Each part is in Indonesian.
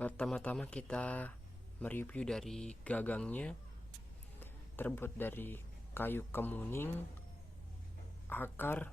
Pertama-tama kita mereview dari gagangnya. Terbuat dari kayu kemuning, akar,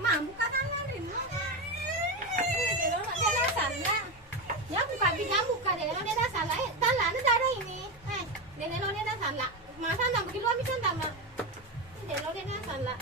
Mah buka tangan rin mo. Dia dasar na. Ya buka bijak buka dia lo dia dasar lah. Tala na darah ini. Dia lo dia dasar lah. Masa ndak begitu bisa ndak mah. Dia lo dia dasar lah.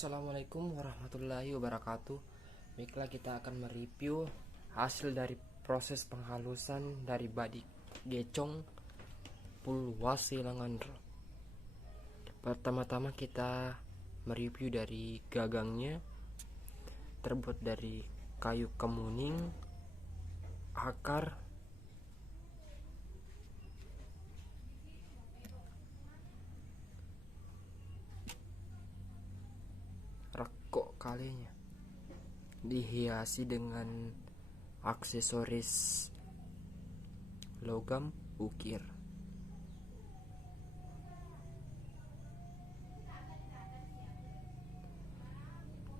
Assalamualaikum warahmatullahi wabarakatuh. Baiklah, kita akan mereview hasil dari proses penghalusan dari badik gecong Pulwasi Langandro. Pertama-tama kita mereview dari gagangnya, terbuat dari kayu kemuning, akar, rekok kalinya, dihiasi dengan aksesoris logam ukir.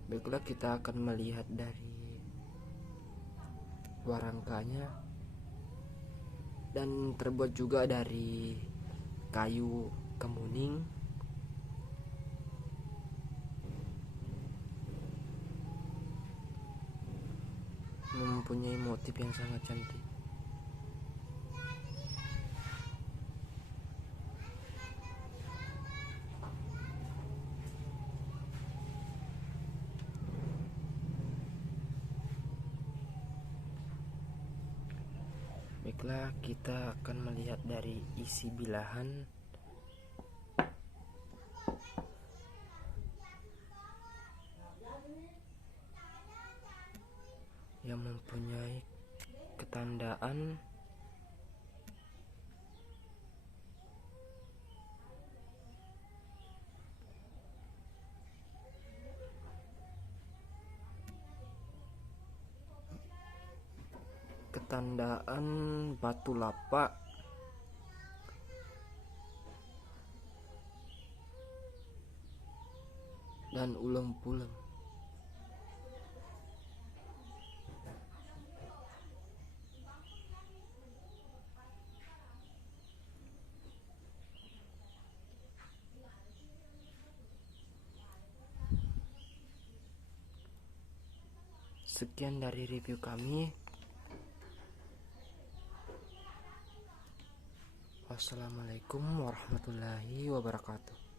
Baiklah, kita akan melihat dari warangkanya, dan terbuat juga dari kayu kemuning, mempunyai motif yang sangat cantik. Baiklah, kita akan melihat dari isi bilahan. Yang mempunyai ketandaan batu lapak, dan uleng-puleng. Sekian dari review kami. Wassalamualaikum warahmatullahi wabarakatuh.